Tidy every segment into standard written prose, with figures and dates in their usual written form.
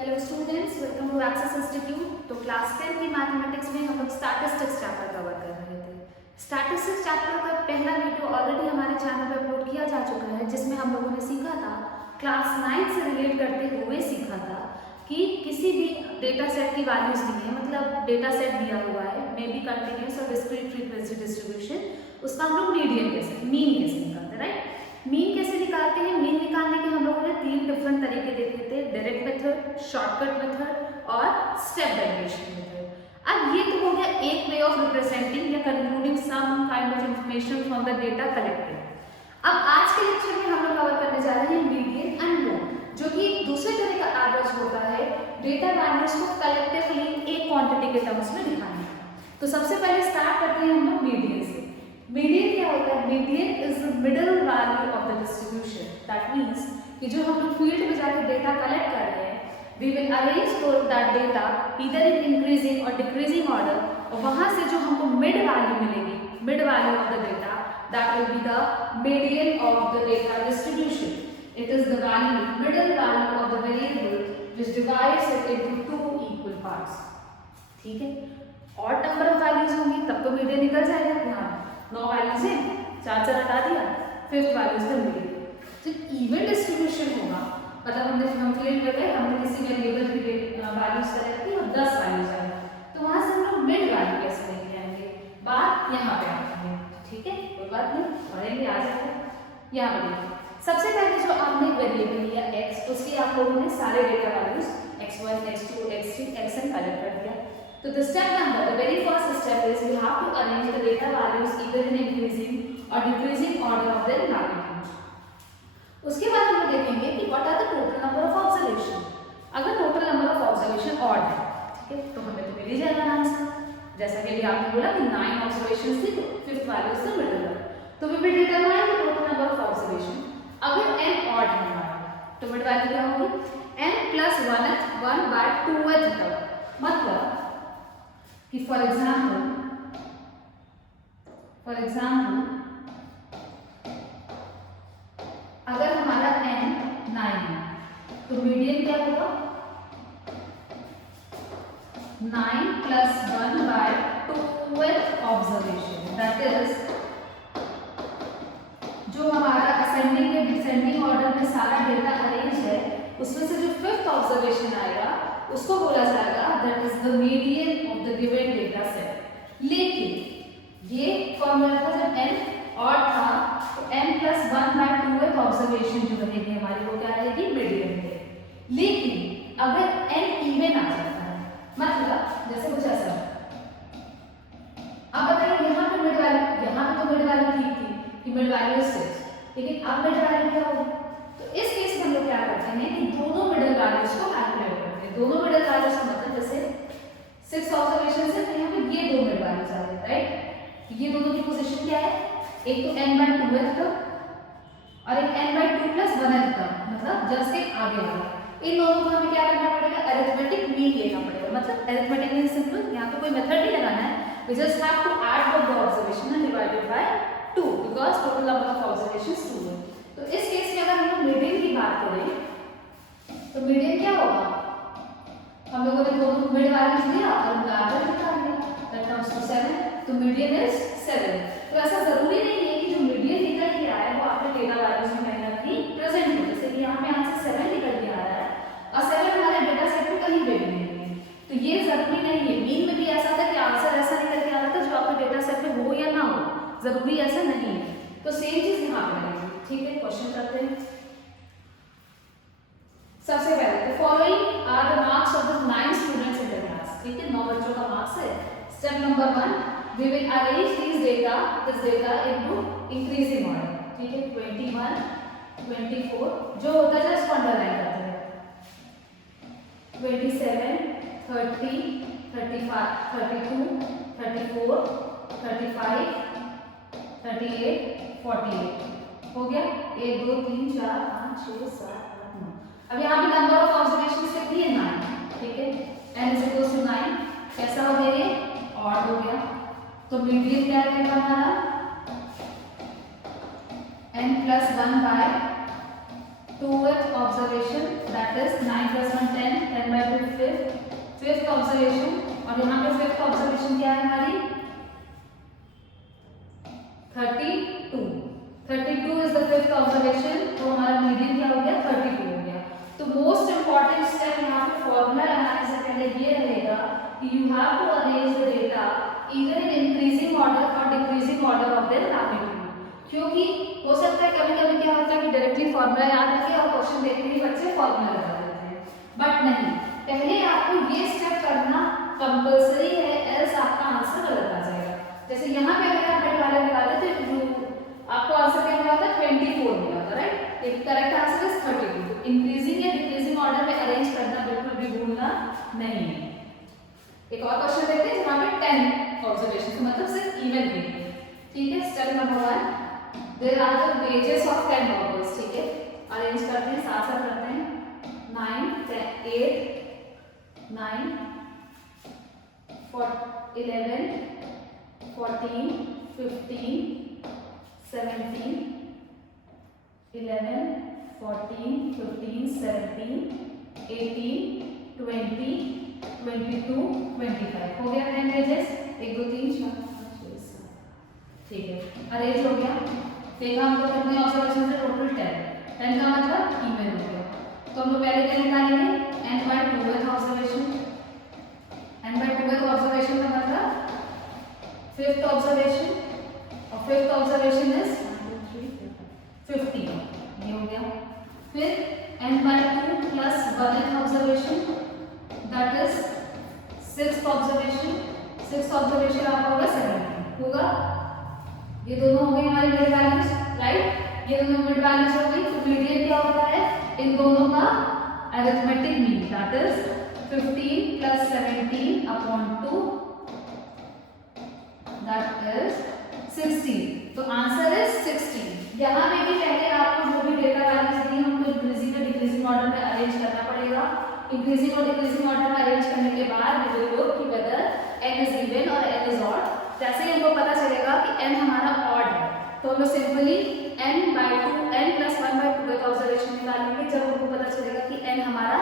Hello students, welcome to access institute. तो class 10 की mathematics में हम लोग स्टैटिस्टिक्स चैप्टर कवर कर रहे थे। स्टैटिस्टिक्स चैप्टर का पहला वीडियो ऑलरेडी हमारे चैनल पर अपलोड किया जा चुका है, जिसमें हम लोगों ने सीखा था, क्लास 9 से रिलेट करते हुए सीखा था कि किसी भी डेटा सेट की वैल्यूज दी है, मतलब डेटा सेट दिया हुआ है, मे बी कंटिन्यूस और डिस्क्रीट फ्रीक्वेंसी डिस्ट्रीब्यूशन, उसका हम लोग मीडियन कैसे निकालते हैं, राइट। मीन कैसे निकालते हैं? मीन निकालने के हम लोगों ने 3 डिफरेंट तरीके देखे थे, डायरेक्ट मेथड, शॉर्टकट मेथड और स्टेप डेरिवेशन मेथड। अब ये तो हो गया एक वे ऑफ रिप्रेजेंटिंग या concluding some kind of information from the data collected. अब आज के लेक्चर में हम लोग कवर करने जा रहे हैं मीडियन एंड मोड, जो कि एक दूसरे तरह का एवरेज होता है डेटा वैल्यूज को कलेक्टिवली एक क्वांटिटी के टर्म्स में दिखाने का। तो सबसे पहले स्टार्ट करते हैं हम लोग मीडियन से। मीडियन क्या होता है? Median is the middle value of the distribution. That means कि जो हम लोग फील्ड में जाकर डेटा कलेक्ट कर रहे हैं, we will arrange that data either in increasing और डिक्रीजिंग ऑर्डर, और वहां से जो हमको मिड वैल्यू मिलेगी, mid value of the data, that will be the median of the data distribution. It is the value, middle value of the variable which divides it into two equal parts. ठीक है? और number of values होंगी तब तो median निकल जाएगा। यहाँ 9 values है, 4 हटा दिया, 5th वैल्यूज पर मीडियन। जब इवन डिस्ट्रीब्यूशन होगा, मतलब हम फील्ड में गए, हमने किसी वेरिएबल की वैल्यूज कलेक्ट की और 10 वैल्यूज आई, तो वहां से हम लोग मिड वैल्यू कैसे लेके आएंगे? बात यहाँ पे आती है। ठीक है, कोई बात नहीं, पढ़ेंगे, आ जाएगा। यहाँ पे देखिए, सबसे पहले जो आपने वेरिएबल लिया x, उसकी आप लोगों ने सारे data values x1, x2, x3, xn collect कर दिया। तो the step number, the very first step is we have to arrange the data values either in increasing और decreasing order of their magnitude. उसके बाद हम देखेंगे कि what are the total number of observation. अगर total number of observation odd है, ठीक है, तो हमें तो मिल ही जाएगा आंसर। जैसा कि आपने बोला कि 9 ऑब्जर्वेशंस थी, तो 5th वैल्यू से मिडिल है, तो we will determine the total number of observation. अगर n ऑड है हमारा, तो मिड वैल्यू क्या होगी? n प्लस 1 बाय 2th तक। मतलब कि फॉर एग्जाम्पल अगर हमारा n 9 है, तो मीडियन क्या होगा? 9 plus 1 by 2th observation. That is जो हमारा असेंडिंग या डिसेंडिंग ऑर्डर में सारा डेटा अरेंज है, उसमें से जो 5th ऑब्जर्वेशन आएगा उसको बोला जाएगा that is the median of the given data set. लेकिन ये फॉर्मूला था जब n ऑड था, तो n plus 1 by 2th observation जो रहेगी हमारी, वो क्या रहेगी? मीडियन है। लेकिन अगर n इवन आ जाता है, मतलब जैसे कुछ ऐसा, अब बताइए यहाँ पे मिड वैल्यू, यहाँ पे तो मिड वैल्यू ठीक थी कि मिड वैल्यू 6, लेकिन अब मिड वैल्यू क्या होगी? तो इस केस में हम लोग क्या करते हैं कि दोनों मिडिल वैल्यूज को कैलकुलेट करते हैं। दोनों मिडिल वैल्यूज का मतलब जैसे 6 ऑब्जर्वेशन है, तो यहाँ पे ये दो मिड वैल्यूज आ रहे, राइट। ये दोनों की पोजीशन क्या है? एक तो n बाय 2th का और एक n बाय 2 प्लस 1th का, मतलब जस्ट एक आगे वाला। इन दोनों को हमें क्या करना पड़ेगा? अरिथमेटिक मीन लेना पड़ेगा। मतलब अरिथमेटिक मीन सिंपल, यहाँ पे कोई मेथड नहीं लगाना है, we just have to add both the observation and divide it by 2 because total number of observations 2 है। तो इस केस में अगर हम लोग मीडियन की बात करें, तो मीडियन क्या होगा? हम लोगों ने दोनों मिड वैल्यूज लिया और उनका एवरेज निकाल लिया, दैट कम्स टू 7। तो मीडियन इज 7। तो ऐसा जरूरी नहीं है कि जो मीडियन निकल के आया वो आपके डेटा वैल्यूज में कहीं ना कहीं प्रेजेंट हो। जैसे कि यहाँ पे आंसर 7 निकल के आ रहा है और 7 हमारे डेटा सेट में कहीं पे भी नहीं है, तो ये जरूरी नहीं है। मीन में भी ऐसा था कि आंसर ऐसा निकल के आ रहा था जो आपके डेटा सेट में हो या ना हो, जरूरी ऐसा नहीं है। तो सेम चीज यहाँ पे रहेगी। ठीक है, क्वेश्चन करते हैं। सबसे पहले following are the marks of the 9 students in the class. ठीक है, 9 बच्चों का मार्क्स है। Step number 1, we will arrange this data into increasing order. ठीक है, 21, 24 जो होता है इसको अंडरलाइन करते हैं, 27, 30, 35, 32, 34, 35, 38, 48 हो गया। 1 2 3 4 5 6 7 8 9। अब यहाँ पे नंबर ऑफ ऑब्जर्वेशन कितनी है? 9। ठीक है, n इज इक्वल टू 9। कैसा हो गया? ये ऑड हो गया। तो मीडियन क्या रहेगा हमारा? n plus 1 by 2th observation, that is 9 plus 1 10, 10 by fifth observation, और यहाँ पे फिफ्थ ऑब्जर्वेशन क्या है हमारी 32 इज द फिफ्थ ऑब्जर्वेशन। तो हमारा मीडियन क्या हो गया 32 हो गया। तो मोस्ट इंपॉर्टेंट स्टेप यहाँ पे फॉर्मूला लगाने से पहले ये रहेगा कि you have to arrange the data either in increasing order और decreasing order of their magnitude, क्योंकि हो सकता है कभी कभी क्या होता है कि डायरेक्टली फॉर्मूला याद रखे और क्वेश्चन देखते ही बच्चे फॉर्मूला लगा देते हैं, बट नहीं, पहले आपको ये स्टेप करना कंपल्सरी है, एल्स आपका आंसर गलत आ जाएगा। जैसे यहाँ पे अगर आप वाले लगाते थे आपको आंसर क्या मिला था 24 मिला था, राइट। एक करेक्ट आंसर इज 32। इंक्रीजिंग या डिक्रीजिंग ऑर्डर में अरेंज करना बिल्कुल भी भूलना नहीं है। एक और क्वेश्चन देखते हैं जहाँ पे 10 ऑब्जर्वेशन मतलब सिर्फ इवन भी, ठीक है। Step number 1, there are the wages of 10 workers, ठीक है। अरेंज करते हैं, साथ साथ करते हैं 9 10 8 9 11 14 15 17 11 14 15 17 18 20 22 25 हो गया 10 पेजेस। 1 2 3 4 5 6 7, ठीक है, अरेंज हो गया। देखा हम लोग कितने ऑब्जर्वेशन से टोटल 10 का मतलब इवन हो गया। तो हम लोग पहले क्या निकालेंगे n by 2th observation. n by 2th observation का मतलब फिफ्थ ऑब्जर्वेशन, और फिफ्थ ऑब्जर्वेशन इज 15, ये हो गया। फिर n by 2 plus 1th observation that is sixth observation. Sixth observation आपका होगा 17 होगा। ये दोनों हो गए हमारे मिड वैल्यूज, राइट। ये दोनों मिड वैल्यूज हो गई। तो मीडियन क्या होता है इन दोनों का arithmetic mean that is 15 plus 17 upon 2 that is 16। तो आंसर इज 16। यहाँ पे भी पहले आपको जो भी डेटा वैल्यूज दी हमको इंक्रीजिंग और डिक्रीजिंग ऑर्डर में अरेंज करना पड़ेगा। इंक्रीजिंग और डिक्रीजिंग ऑर्डर में अरेंज करने के बाद वी विल लुक कि वेदर n इज इवन और n इज ऑड। जैसे ही हमको पता चलेगा कि n हमारा ऑड है तो हम लोग simply n by 2 n plus 1 by 2 observation निकालेंगे। जब हमको पता चलेगा कि n हमारा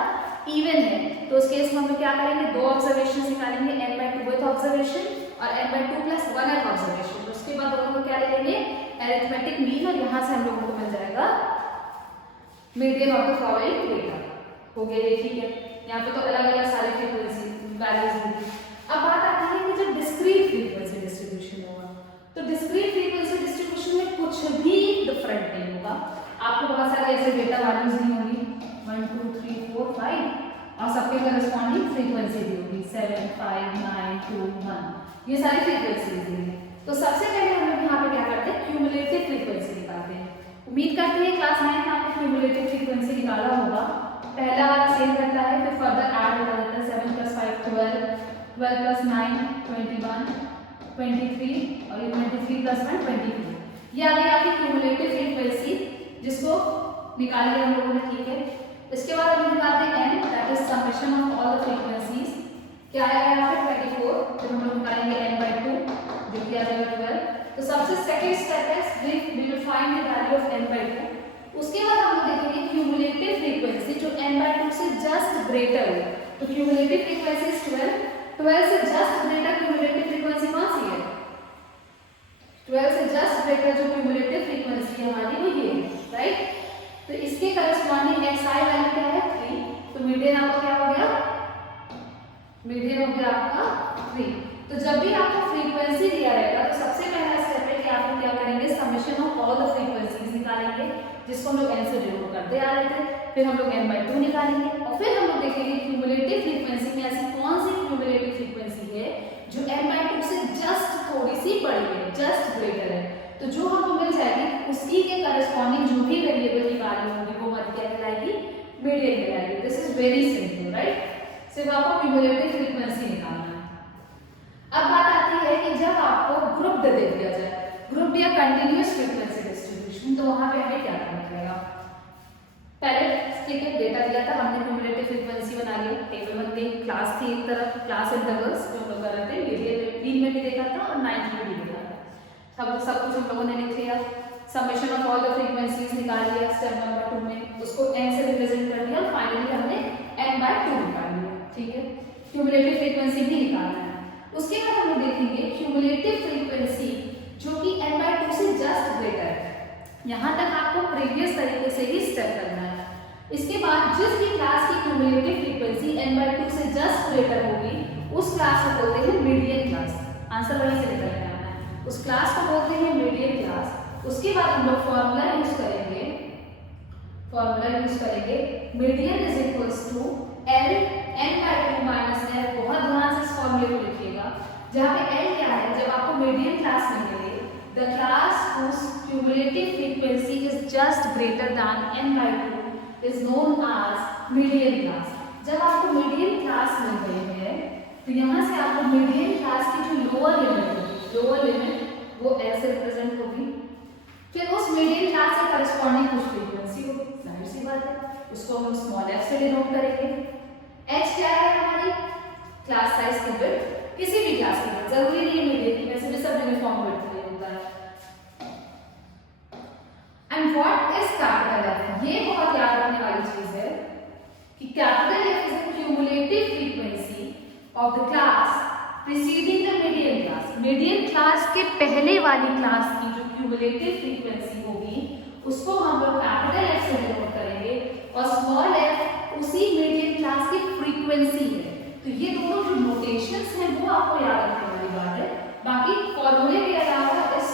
इवन है तो उस केस में हम लोग क्या करेंगे, दो ऑब्जर्वेशन निकालेंगे, n by 2th ऑब्जर्वेशन और n by 2 plus 1th observation. तो उसके बाद दोनों को क्या ले लेंगे अरिथमेटिक मीन, और यहाँ से हम लोगों को मिल जाएगा median of the following data. हो गया ये, ठीक है। यहाँ पे तो अलग अलग सारे फ्रीक्वेंसी वैल्यूज होंगी। अब बात आती है कि जब डिस्क्रीट फ्रीक्वेंसी डिस्ट्रीब्यूशन होगा तो डिस्क्रीट फ्रीक्वेंसी डिस्ट्रीब्यूशन में कुछ भी डिफरेंट नहीं होगा। आपको बहुत सारे ऐसे डेटा वैल्यूज दी होंगी 1 2 3 4 5 और सबके करस्पॉन्डिंग फ्रीक्वेंसी दी होगी 7 5 9 2 1, ये सारी फ्रीक्वेंसी दी है। तो सबसे पहले हम लोग यहाँ पे क्या करते हैं क्यूमुलेटिव फ्रीक्वेंसी निकालते हैं। उम्मीद करते हैं क्लास 9 में आपने क्यूमुलेटिव फ्रीक्वेंसी निकाला होगा। पहला वाला सेम करता है, फिर फर्दर ऐड होता जाता है 7 plus 5 12 12 plus 9 21 23 और ये 23 plus 1 23। ये आ गई आपकी क्यूमुलेटिव फ्रीक्वेंसी जिसको निकाल लिया हम लोगों ने, ठीक है। इसके बाद हम निकालते हैं n that is summation of all the frequencies. क्या आएगा यहाँ पे 24, फिर हम लोग निकालेंगे n by 2 जो कि आ जाएगा 12। तो सबसे सेकंड स्टेप है we will find the value of n by 2। उसके बाद हम लोग देखेंगे क्यूमुलेटिव फ्रीक्वेंसी जो n by 2 से जस्ट ग्रेटर है। तो क्यूमुलेटिव फ्रीक्वेंसी इज 12 से जस्ट ग्रेटर क्यूमुलेटिव फ्रीक्वेंसी कौन सी है 12 से जस्ट ग्रेटर जो क्यूमुलेटिव फ्रीक्वेंसी है हमारी वो ये है, राइट। तो इसके करस्पॉन्डिंग xi वैल्यू क्या है 3। तो मीडियन आपका क्या हो गया, मीडियन हो गया आपका 3। तो जब भी आपको फ्रीक्वेंसी दिया रहेगा तो सबसे पहला स्टेप है कि आप लोग क्या करेंगे summation of all the frequencies निकालेंगे जिसको हम लोग n से डिनोट करते आ रहे थे। फिर हम लोग n by 2 निकालेंगे और फिर हम लोग देखेंगे क्यूमुलेटिव फ्रीक्वेंसी में ऐसी कौन सी क्यूमुलेटिव फ्रीक्वेंसी है जो n by 2 से जस्ट थोड़ी सी बड़ी है, जस्ट ग्रेटर है। तो जो हमको मिल जाएगी उसी के करस्पॉन्डिंग जो भी वेरिएबल की वैल्यू होगी वो हमारी क्या कहलाएगी मीडियन कहलाएगी। This is very simple, right. सिर्फ आपको क्यूमुलेटिव फ्रीक्वेंसी निकालना है। अब बात आती है कि जब आपको ग्रुप दे दिया जाए, ग्रुप या कंटिन्यूअस फ्रीक्वेंसी डिस्ट्रीब्यूशन, तो वहां पे हमें क्या करना पड़ेगा। पहले ठीक है डेटा दिया था हमने क्यूमुलेटिव फ्रीक्वेंसी बना लिया, टेबल बन गई, क्लास थी एक तरफ, क्लास इंटरवल्स जो हम लोग कर रहे थे मीडियन में भी देखा था और 9th में भी देखा था। सब कुछ हम लोगों ने लिख लिया। Summation of all the frequencies निकाल लिया स्टेप नंबर 2 में, उसको n से रिप्रेजेंट कर दिया और फाइनली हमने n by 2 निकाल लिया। ठीक है, क्यूमुलेटिव फ्रीक्वेंसी भी निकालना है। उसके बाद हम लोग देखेंगे क्यूमुलेटिव फ्रीक्वेंसी जो कि n/2 से जस्ट ग्रेटर है। यहाँ तक आपको प्रीवियस तरीके से ही स्टेप करना है। इसके बाद जिस भी क्लास की क्यूमुलेटिव फ्रीक्वेंसी n/2 से जस्ट ग्रेटर होगी उस क्लास को बोलते हैं मीडियन क्लास। आंसर वहीं से निकल के आना है, उस क्लास को बोलते हैं मीडियन क्लास। उसके बाद हम लोग फॉर्मूला यूज करेंगे, median is equals to L n/2 minus L। बहुत ध्यान से इस फॉर्मूले को लिखिएगा, जहाँ पे L क्या है, जब आपको मीडियन क्लास मिलेगी the class whose cumulative frequency is just greater than n/2 is known as median class. जब आपको मीडियन क्लास मिल गई है तो यहाँ से आपको मीडियन क्लास की जो लोअर लिमिट वो L से रिप्रेजेंट होगी। फिर उस मीडियन क्लास से करस्पॉन्डिंग कुछ फ्रीक्वेंसी होगी, जाहिर सी बात है, उसको हम स्मॉल f से डिनोट करेंगे। h क्या है हमारी क्लास साइज की विड्थ, किसी भी क्लास की विड्थ, जरूरी नहीं है मीडियन की, वैसे भी सब यूनिफॉर्म विड्थ में होता है। And what is capital F? ये बहुत याद रखने वाली चीज है कि capital F is the cumulative frequency of the class preceding the median class. Median class के पहले वाली क्लास की जो क्यूमुलेटिव फ्रीक्वेंसी होगी उसको हम लोग कैपिटल F से डिनोट करेंगे और स्मॉल f उसी मीडियन क्लास की फ्रीक्वेंसी है। तो ये दोनों जो नोटेशंस हैं वो आपको याद रखने वाली बात है, बाकी फॉर्मूले के अलावा इस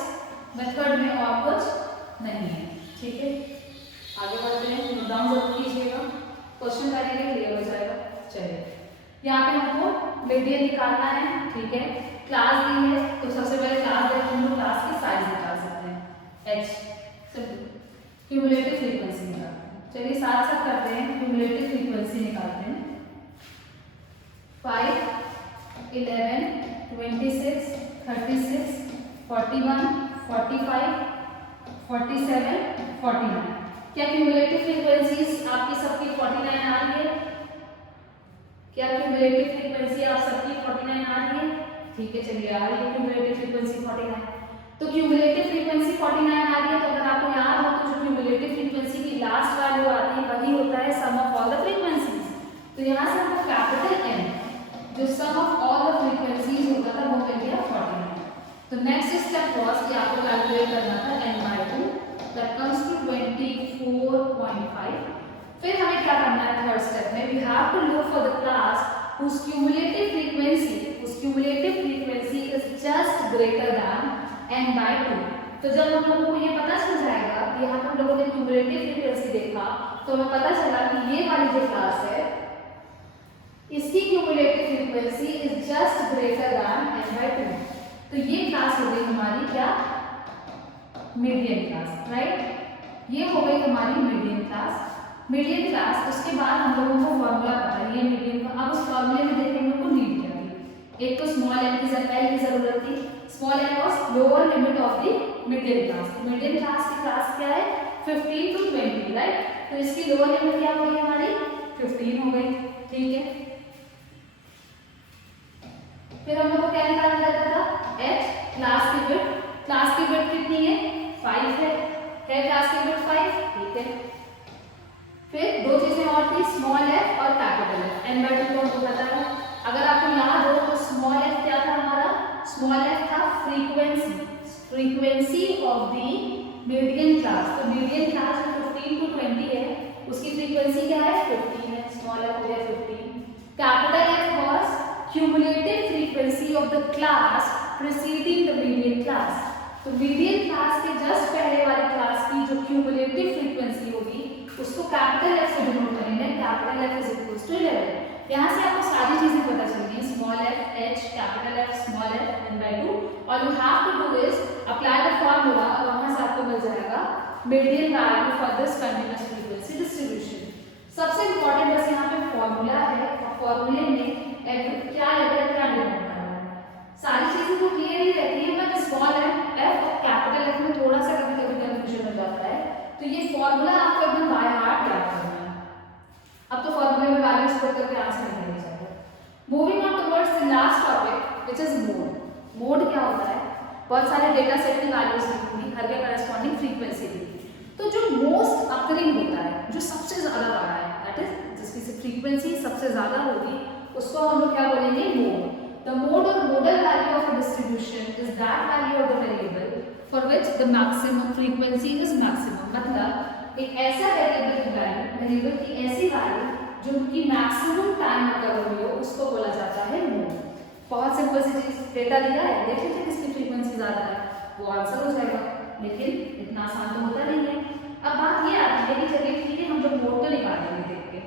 मेथड में और कुछ नहीं है। ठीक है, आगे बढ़ते हैं, नोट डाउन जरूर कीजिएगा, क्वेश्चन करेंगे क्लियर हो जाएगा। चलिए, यहाँ पे हमको मीडियन निकालना है। ठीक है, क्लास दी है तो सबसे पहले क्लास देख हम लोग क्लास की साइज निकाल सकते हैं, h सिंपल। क्यूमुलेटिव फ्रीक्वेंसी निकालते हैं, चलिए साथ साथ करते हैं, क्यूमुलेटिव फ्रीक्वेंसी निकालते हैं। 5, 11, 26, 36, 41, 45, 47, 49। क्या क्यूमुलेटिव फ्रीक्वेंसीज आपकी सबकी 49 आ रही है? क्या क्यूमुलेटिव फ्रीक्वेंसी आप सबकी 49 आ रही है? ठीक है, चलिए आ रही है क्यूमुलेटिव फ्रीक्वेंसी 49। तो क्यूमुलेटिव फ्रीक्वेंसी 49 आ रही है, तो अगर आपको याद हो तो जो क्यूमुलेटिव फ्रीक्वेंसी की लास्ट वैल्यू आती है वही होता है सम ऑफ ऑल द फ्रीक्वेंसीज। तो यहाँ से हमको कैपिटल N जो सम ऑफ ऑल द फ्रीक्वेंसीज होता था वो मिल गया 49। तो नेक्स्ट स्टेप वाज कि आपको कैलकुलेट करना था n/2 दैट कम्स टू 24.5। फिर हमें क्या करना है थर्ड स्टेप में, we have to look for the class whose cumulative frequency is just greater than n/2। तो जब हम लोगों को ये पता चल जाएगा कि यहाँ पर हम लोगों ने क्यूमुलेटिव फ्रीक्वेंसी देखा तो हमें पता चला कि ये वाली जो क्लास है इसकी cumulative frequency is just greater than n/2। तो ये क्लास हो गई हमारी क्या, मीडियन क्लास, राइट। ये हो गई हमारी मीडियन क्लास। उसके बाद हम लोगों को फॉर्मूला पता है ये मीडियन का। अब उस फॉर्मूले में देखने हम लोग को नीड क्या थी, एक तो स्मॉल l की जरूरत थी। Small l was lower limit of the median class. Median class की क्लास क्या है 15 to 20, राइट। तो इसकी लोअर लिमिट क्या हो गई हमारी 15 हो गई। ठीक है, फिर हम लोग को क्या निकालना रहता था h क्लास की विड्थ कितनी है 5 है क्लास की विड्थ 5। ठीक है, फिर दो चीजें और थी स्मॉल f और कैपिटल F। n/2 को हमको पता है, अगर आपको याद हो तो स्मॉल f क्या था हमारा, स्मॉल f था frequency of the median class. तो मीडियन क्लास जो 15 to 20 है उसकी फ्रीक्वेंसी क्या है 15 है, स्मॉल f हो गया 15। Capital F was cumulative frequency of the class preceding the median class. तो मीडियन क्लास के जस्ट पहले वाली क्लास की जो क्यूमुलेटिव फ्रीक्वेंसी होगी उसको कैपिटल F से डिनोट करेंगे, capital F is equals to 11। यहाँ से आपको सारी चीजें पता चल गई, small f, h, capital F, small f, n/2। और you have to do is apply the formula और वहाँ से आपको मिल जाएगा median value for this continuous frequency distribution. सबसे इंपॉर्टेंट बस यहाँ पे फॉर्मूला है, फॉर्मूले में क्या लेटर क्या डिनोट करना है, सारी चीजें तो क्लियर ही रहती है, बट स्मॉल f और कैपिटल F में थोड़ा सा कभी कभी कंफ्यूजन हो जाता है। तो ये फॉर्मूला आपको एकदम बाय हार्ट याद करना है। अब तो फॉर्मूले में वैल्यूज पुट करके आंसर निकल जाएगा। Moving on towards the last topic which is mode. Mode क्या होता है, बहुत सारे डेटा सेट की वैल्यूज लिखूंगी, हर के करस्पॉन्डिंग फ्रीक्वेंसी लिखूंगी। तो जो मोस्ट अकरिंग होता है, जो सबसे ज्यादा बड़ा है, दैट इज जिसकी फ्रीक्वेंसी सबसे ज्यादा होगी उसको हम लोग क्या बोलेंगे, मोड। द मोड और model value of distribution is that value of the variable for which the maximum frequency is maximum. मतलब एक ऐसा वेरिएबल की वैल्यू, वेरिएबल की ऐसी वैल्यू जो कि मैक्सिमम टाइम अगर हो उसको बोला जाता है मोड। बहुत सिंपल सी चीज, डेटा दिया है, देख लीजिए किसकी फ्रीक्वेंसी ज्यादा है, वो आंसर हो जाएगा। लेकिन इतना आसान तो होता नहीं है। अब बात ये आती है कि चलिए ठीक है, हम लोग मोड तो निकाल लेंगे देख के,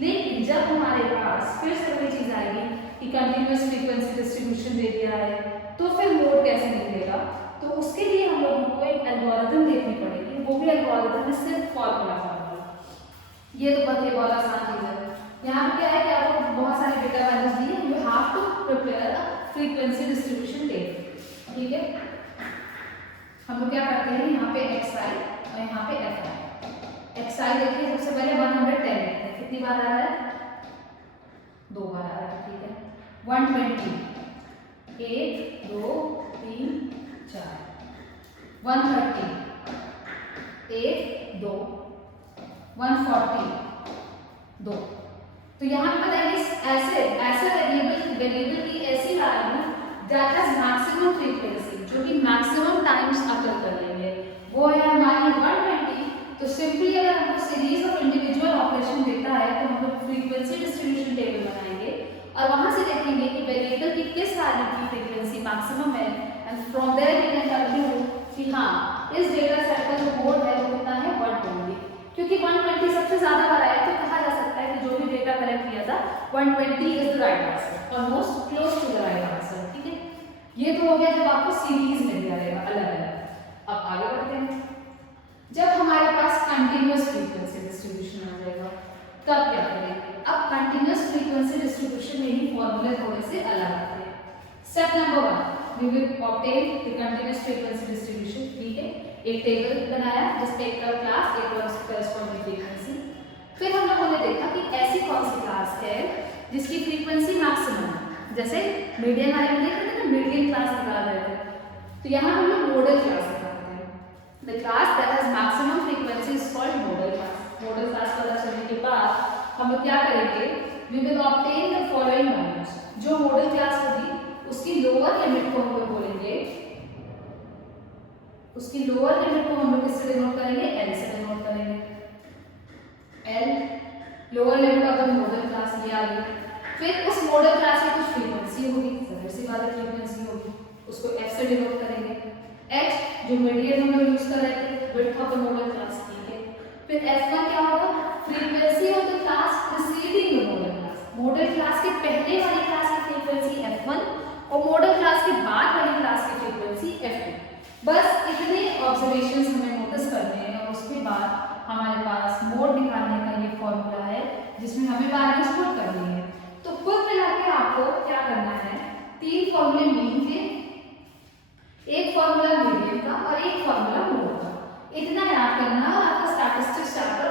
लेकिन जब हमारे पास फिर से वही चीज आएगी कि कंटिन्यूअस फ्रीक्वेंसी डिस्ट्रीब्यूशन दे दिया है, तो फिर मोड कैसे निकलेगा। तो उसके लिए हम लोगों को एक एल्गोरिथम देखनी पड़ेगी, वो भी एल्गोरिथम है सिर्फ फॉर्मूला। ये तो बहुत आसान चीज है। यहाँ पे क्या है कि आपको बहुत सारे डेटा वैल्यूज दिए, you have to prepare a frequency distribution table. ठीक है, हम लोग क्या करते हैं, यहाँ पे xi और यहाँ पे fi। xi देखिए सबसे पहले 110 कितनी बार आ रहा है, 2 बार आ रहा है। ठीक है, 120 1 2 3 4, 130 1 2, 140 2। तो यहाँ पे बताइए ऐसे वेरिएबल की ऐसी value that has maximum frequency, जो कि मैक्सिमम टाइम्स अकर कर लेंगे, वो है हमारी 120। तो सिंपली अगर हमको सीरीज ऑफ इंडिविजुअल ऑपरेशन देता है तो हम लोग फ्रीक्वेंसी डिस्ट्रीब्यूशन टेबल बनाएंगे और वहां से देखेंगे कि वेरिएबल की किस वैल्यू की फ्रीक्वेंसी मैक्सिमम है, and from there we can conclude कि हाँ इस डेटा सेट का जो मोड है वो कितना है 120। क्योंकि 120 सबसे ज्यादा बार आया तो कहा जा सकता है कि जो भी डेटा कलेक्ट किया था 120 is the right answer, almost close to the right answer. ठीक है, ये तो हो गया जब आपको सीरीज में दिया रहेगा अलग अलग। अब आगे बढ़ते हैं, जब हमारे पास कंटिन्यूअस फ्रीक्वेंसी डिस्ट्रीब्यूशन आ जाएगा तब क्या करेंगे। अब कंटिन्यूअस फ्रीक्वेंसी डिस्ट्रीब्यूशन में ही फॉर्मूले थोड़े से अलग आते हैं। Step number 1, we will obtain the continuous frequency distribution. ठीक है, एक टेबल बनाया जिसमें एक क्लास, एक और उसकी करस्पॉन्डिंग फ्रीक्वेंसी। फिर हम लोगों ने देखा कि ऐसी कौन सी क्लास है जिसकी फ्रीक्वेंसी मैक्सिमम है, जैसे मीडियन वाले में देख रहे थे ना, मीडियन क्लास निकाल रहे थे, तो यहाँ हम लोग मॉडल क्लास निकालते हैं। The class that has maximum frequency is called modal class. Modal class पता चलने के बाद हम लोग क्या करेंगे, we will obtain the following values. जो मॉडल क्लास होगी उसकी लोअर लिमिट को हम लोग बोलेंगे, उसकी लोअर लिमिट को हम लोग किससे डिनोट करेंगे, एल से डिनोट करेंगे। L lower limit of the model class, ये आ गई। फिर उस मॉडल क्लास की कुछ फ्रीक्वेंसी होगी, जाहिर सी बात है फ्रीक्वेंसी होगी, उसको एफ से डिनोट करेंगे। एच जो मीडियन हम लोग यूज कर रहे थे, width of the model class. ठीक है, फिर f1 क्या होगा, frequency of the class preceding the model class. Modal class के पहले वाली क्लास की फ्रीक्वेंसी f1 और मॉडल क्लास के बाद वाली क्लास की फ्रीक्वेंसी f2। बस इतने ऑब्जर्वेशंस हमें नोटिस करने हैं और उसके बाद हमारे पास मोड निकालने का ये फॉर्मूला है जिसमें हमें वैल्यूज पुट करनी है। तो कुल मिलाकर आपको क्या करना है, 3 फॉर्मूले मीन के, एक फॉर्मूला मीडियन का और एक फॉर्मूला मोड का, इतना याद करना है। और आपका स्टैटिस्टिक्स चैप्टर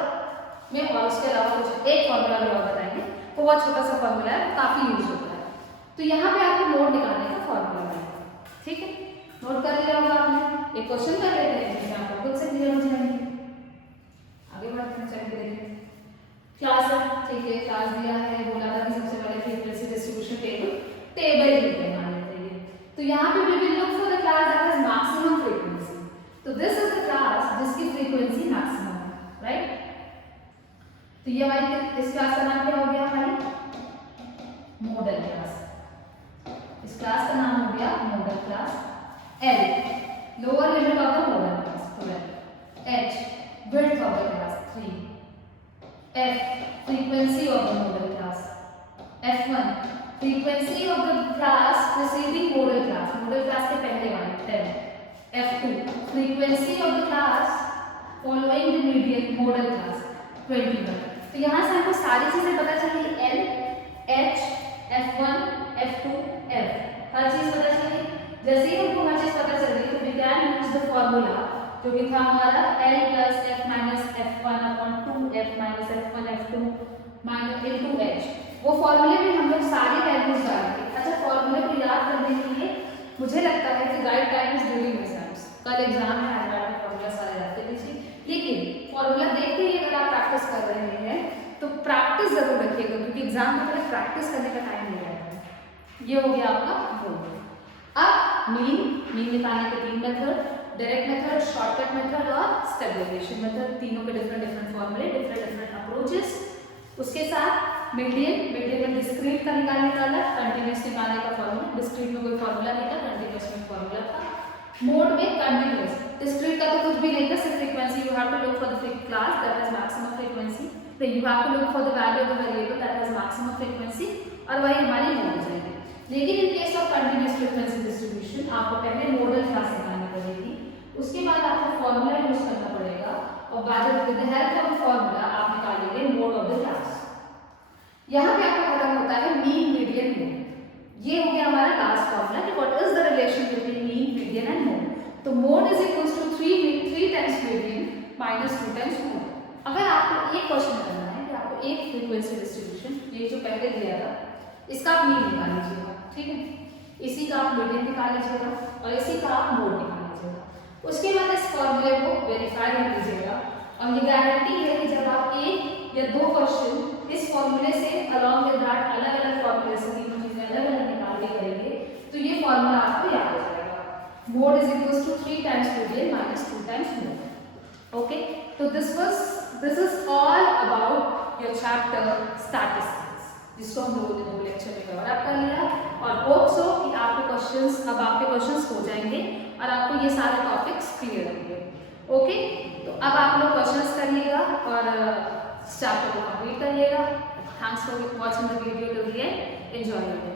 में और उसके अलावा कुछ एक फॉर्मूला भी और बताएंगे, वो बहुत छोटा सा फॉर्मूला है, काफी यूज होता है। तो यहाँ पे आपको मोड निकालने का फॉर्मूला बनाएगा। ठीक है, नोट कर लिया होगा आपने। एक क्वेश्चन कर लेते हैं जिसमें आपको खुद से क्लियर हो जाएंगे। आगे बढ़ते हैं, चलिए देखिए क्लास है। ठीक है, क्लास दिया है, बोला था कि सबसे पहले फ्रीक्वेंसी डिस्ट्रीब्यूशन टेबल ही बना लेते हैं। तो यहाँ पे we will look for the class that has maximum frequency. तो दिस इज द क्लास जिसकी फ्रीक्वेंसी मैक्सिमम है, राइट। तो ये हमारी इस क्लास का नाम क्या हो गया, हमारी मॉडल क्लास। इस क्लास का नाम हो गया model class. L lower limit of the model class 12, H width of the class 3, F frequency of the model class, F1 frequency of the class preceding model class के पहले वाले 10, F2 frequency of the class following the median model class 21। तो यहाँ से हमको सारी चीजें पता चली, L, H, F1, F2, F, हर चीज पता चली। जैसे ही हमको हर चीज पता चल रही है तो we can use the formula जो कि था हमारा L plus F minus F1 upon 2F minus F1 F2 minus into H। वो फॉर्मूले में हम लोग सारी वैल्यूज डालेंगे। अच्छा, फॉर्मूले को याद करने के लिए मुझे लगता है कि right time is during exams. कल एग्जाम में आज फॉर्मूला सारे याद कर लीजिए, लेकिन फॉर्मूला देख के ही अगर आप प्रैक्टिस कर रहे हैं तो प्रैक्टिस प्रैक्टिस जरूर रखिएगा क्योंकि एग्जाम में पहले प्रैक्टिस करने का टाइम नहीं रहता है। ये हो गया आपका मोड। अब मीन निकालने के 3 method, direct method, shortcut method और स्टेप वेरिएशन मेथड, तीनों के डिफरेंट फॉर्मूले, डिफरेंट अप्रोचेस। उसके साथ मीडियन में डिस्क्रीट का निकालने का अलग, कंटिन्यूस निकालने का फॉर्मूला, डिस्क्रीट में कोई फॉर्मूला नहीं था, कंटिन्यूस में फॉर्मूला था। मोड में कंटिन्यूस, डिस्क्रीट का तो कुछ भी नहीं था, सिर्फ frequency, you have to look for the class that has maximum frequency, then you have to look for the value of the variable that has maximum frequency, और वही हमारी मोड हो जाएगी। लेकिन in case of continuous frequency distribution आपको पहले model class निकालनी पड़ेगी, उसके बाद आपको फॉर्मूला यूज करना पड़ेगा, और बाद with the help of formula आप निकालेंगे मोड ऑफ द क्लास। यहाँ पे आपको खत्म होता है मीन, मीडियन, मोड। ये हो गया हमारा लास्ट फॉर्मूला कि what is the relation between mean, median and mode. तो mode is equals to 3 times median minus 2 times mode. अगर आपको एक क्वेश्चन करना है कि आपको एक फ्रीक्वेंसी डिस्ट्रीब्यूशन, ये जो पहले दिया था, इसका आप मीन निकाल लीजिएगा, ठीक है, इसी का आप मीडियन निकाल लीजिएगा और इसी का आप मोड निकाल लीजिएगा। उसके बाद इस फॉर्मूले को वेरीफाई कर लीजिएगा, और ये गारंटी है कि जब आप एक या दो क्वेश्चन इस फॉर्मूले से अलॉन्ग विद दैट अलग-अलग फॉर्मूले से तीनों चीजें अलग-अलग निकाल के करेंगे तो ये फॉर्मूला आपको याद हो जाएगा। Mode is equals to 3 times median minus 2 times mode. Okay, तो this is all about your chapter statistics, जिसको हम लोगों ने 2 लेक्चर में कवर अप कर लिया, और होप सो कि आपके क्वेश्चंस हो जाएंगे और आपको ये सारे टॉपिक्स क्लियर होंगे। ओके, तो अब आप लोग क्वेश्चंस करिएगा और चैप्टर को कंप्लीट करिएगा। Thanks for watching the video till the end, enjoy your day.